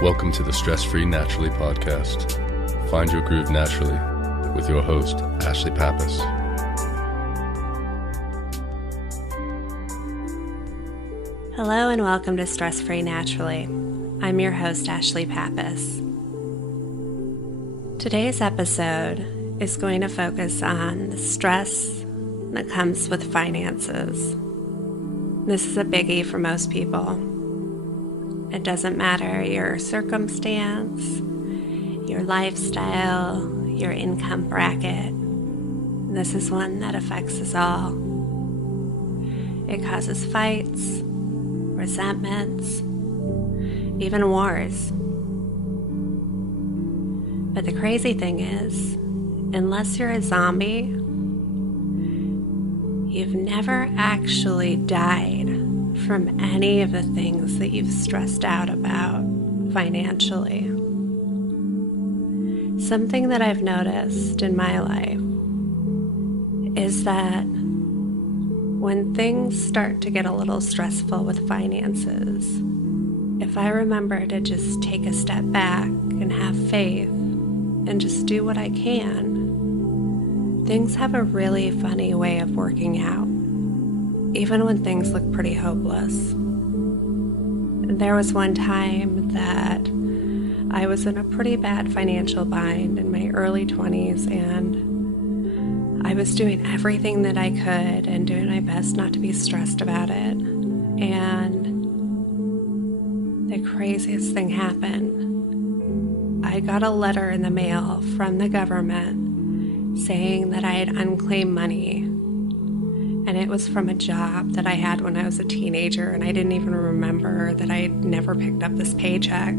Welcome to the Stress-Free Naturally podcast. Find your groove naturally with your host, Ashlie Pappas. Hello and welcome to Stress-Free Naturally. I'm your host, Ashlie Pappas. Today's episode is going to focus on the stress that comes with finances. This is a biggie for most people. It doesn't matter your circumstance, your lifestyle, your income bracket. This is one that affects us all. It causes fights, resentments, even wars. But the crazy thing is, unless you're a zombie, you've never actually died from any of the things that you've stressed out about financially. Something that I've noticed in my life is that when things start to get a little stressful with finances, if I remember to just take a step back and have faith and just do what I can, things have a really funny way of working out, even when things look pretty hopeless. There was one time that I was in a pretty bad financial bind in my early 20s, and I was doing everything that I could and doing my best not to be stressed about it. And the craziest thing happened. I got a letter in the mail from the government saying that I had unclaimed money. And it was from a job that I had when I was a teenager, and I didn't even remember that I had never picked up this paycheck.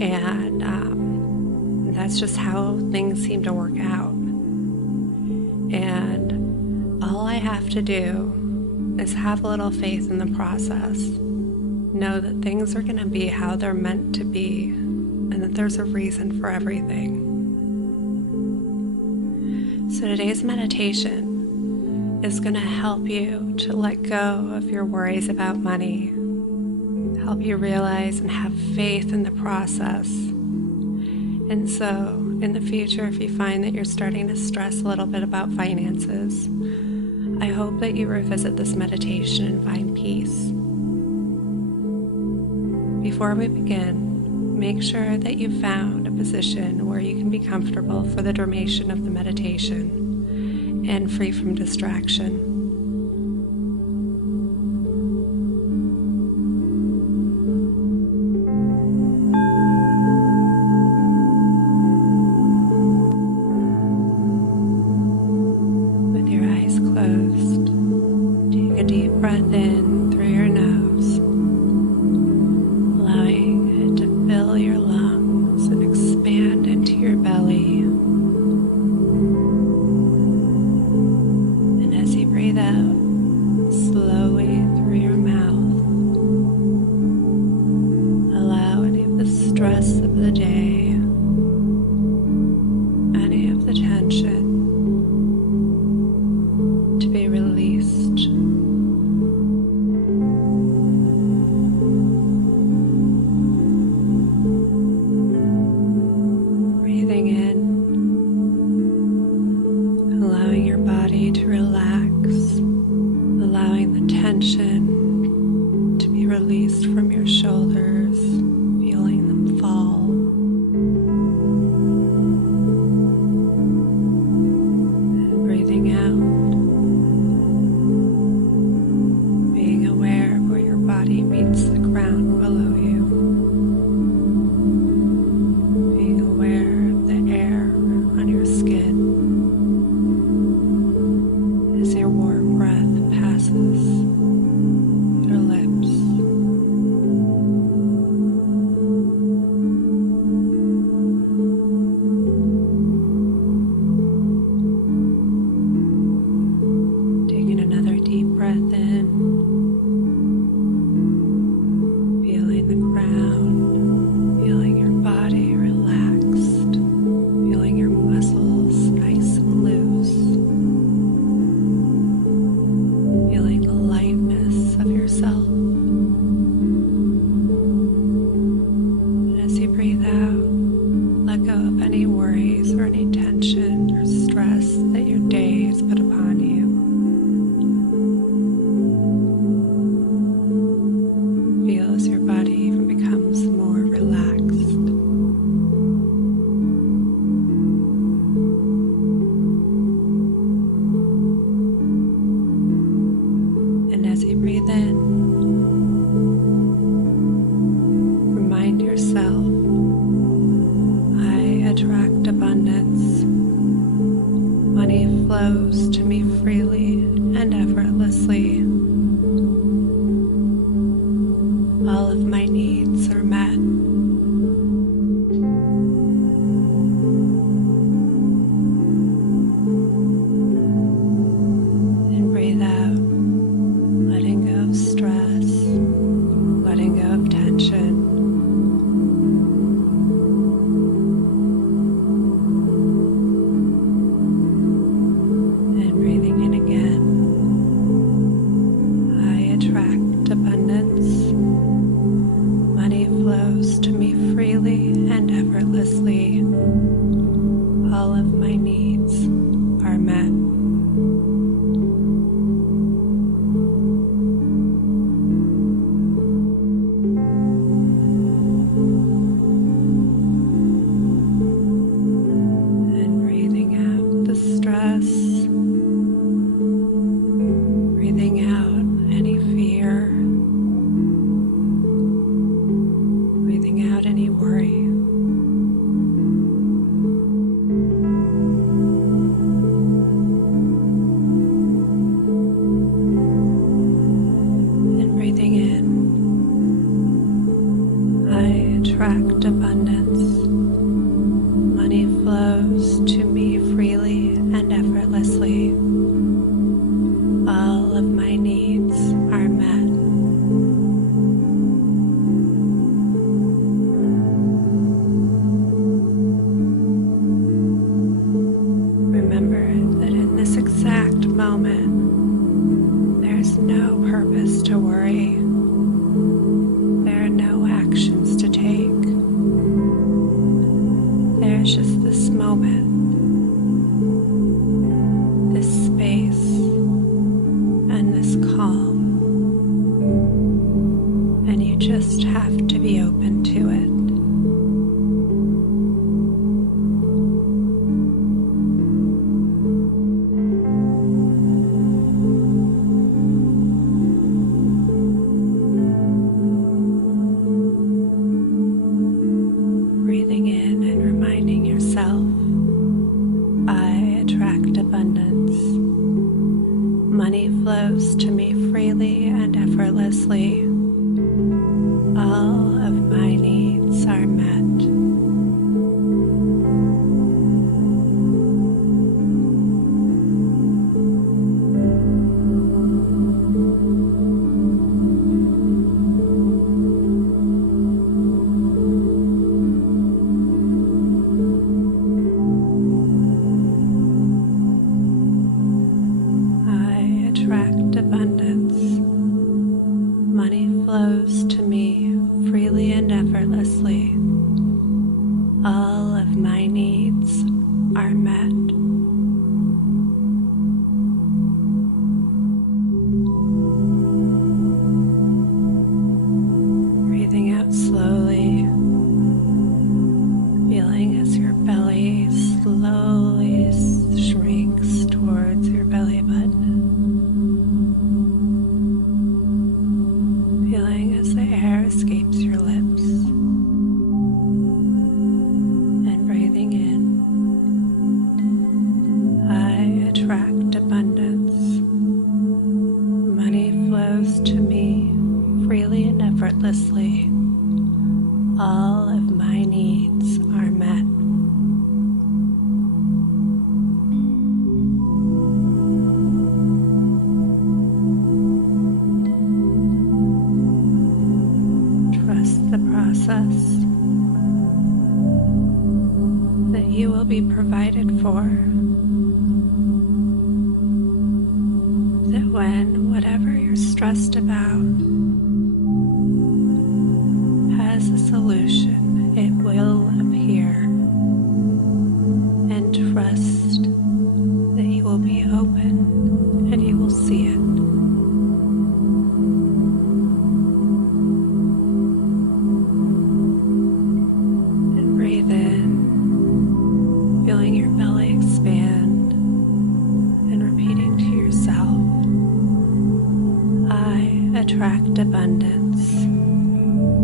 And that's just how things seem to work out. And all I have to do is have a little faith in the process. Know that things are going to be how they're meant to be, and that there's a reason for everything. So today's meditation is going to help you to let go of your worries about money, help you realize and have faith in the process. And so, in the future, if you find that you're starting to stress a little bit about finances, I hope that you revisit this meditation and find peace. Before we begin, make sure that you've found a position where you can be comfortable for the duration of the meditation and free from distraction. With your eyes closed, take a deep breath in through your nose, allowing it to fill your lungs and expand into your belly. Breathe out slowly through your mouth. Allow any of the stress of the day, any of the tension to be released. Breathing in, allowing your body to relax. Allowing the tension to be released from your shoulders, feeling them fall. And breathing out, being aware of where your body meets the ground below you. Being aware of the air on your skin as your warm breath passes your lips. Taking another deep breath in, feeling the ground, feeling your body relaxed, feeling your muscles nice and loose. Feeling breathe in. Remind yourself, I attract abundance. Money flows to me freely and effortlessly. All of my needs are met. And breathe out, letting go of stress, letting go of tension. And breathing in again. I attract abundance. Money flows to me freely and effortlessly. All of my needs are met. And breathing out the stress, breathing out any fear, breathing out any worry. And breathing in, I attract abundance. Money flows to me freely and effortlessly. All of my needs are met. Remember that in this exact moment, there's no purpose to worry. There are no actions to take. There's just this moment, this space, and this calm. And you just have to be open to it. Breathing in and reminding yourself, I attract abundance. Money flows to me freely and effortlessly. All of my needs are met. I attract abundance. Money flows to me freely and effortlessly. All of my needs are met. Breathing out slowly, feeling as your belly slowly shrinks towards your belly button. Feeling as the air escapes your lips. And breathing in, I attract abundance. Money flows to me freely and effortlessly. All of my needs are met. Trust the process, that you will be provided for, that when whatever you're stressed about has a solution, it will appear. And trust that you will be open and you will see it. And breathe in, feeling your belly expand and repeating to yourself, I attract abundance.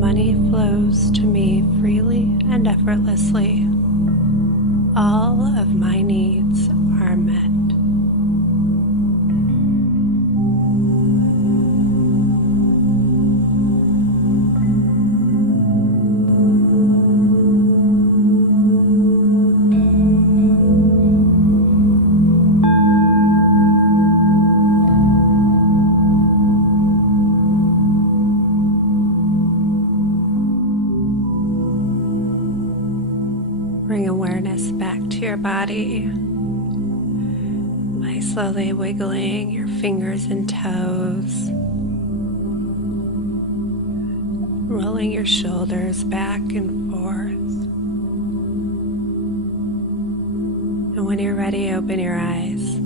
Money flows to me freely and effortlessly. All of my needs are met. Bring awareness back to your body by slowly wiggling your fingers and toes, rolling your shoulders back and forth. And when you're ready, open your eyes.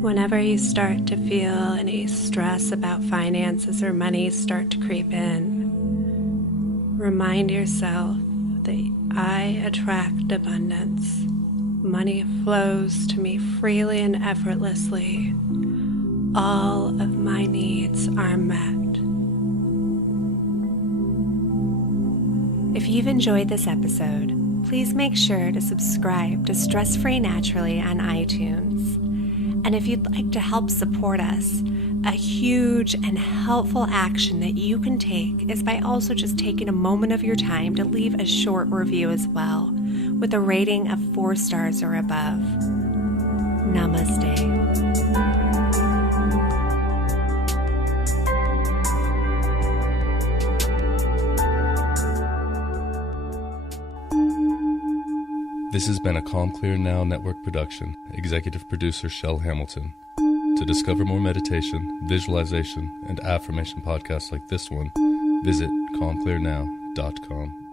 Whenever you start to feel any stress about finances or money start to creep in, remind yourself that I attract abundance. Money flows to me freely and effortlessly. All of my needs are met. If you've enjoyed this episode, please make sure to subscribe to Stress Free Naturally on iTunes. And if you'd like to help support us, a huge and helpful action that you can take is by also just taking a moment of your time to leave a short review as well, with a rating of 4 stars or above. Namaste. This has been a Calm Clear Now Network production. Executive producer Shell Hamilton. To discover more meditation, visualization, and affirmation podcasts like this one, visit calmclearnow.com.